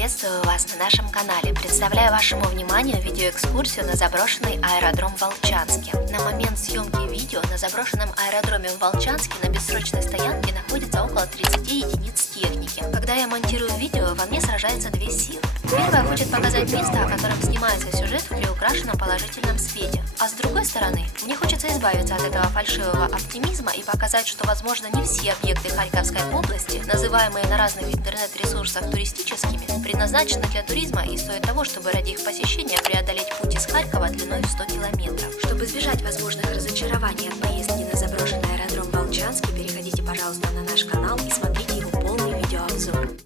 Приветствую вас на нашем канале. Представляю вашему вниманию видеоэкскурсию на заброшенный аэродром в Волчанске. На момент съемки видео на заброшенном аэродроме в Волчанске на бессрочной стоянке находится около 30 единиц техники. Когда я монтирую видео, во мне сражаются две силы. Первая хочет показать место, о котором снимается сюжет в приукрашенном положительном свете. А с другой стороны, мне хочется избавиться от этого фальшивого оптимизма и показать, что, возможно, не все объекты Харьковской области, называемые на разных интернет-ресурсах туристическими, предназначены для туризма и стоят того, чтобы ради их посещения преодолеть путь из Харькова длиной в 100 километров. Чтобы избежать возможных разочарований от поездки на заброшенный аэродром в Волчанске, переходите, пожалуйста, на наш канал и смотрите его полный видеообзор.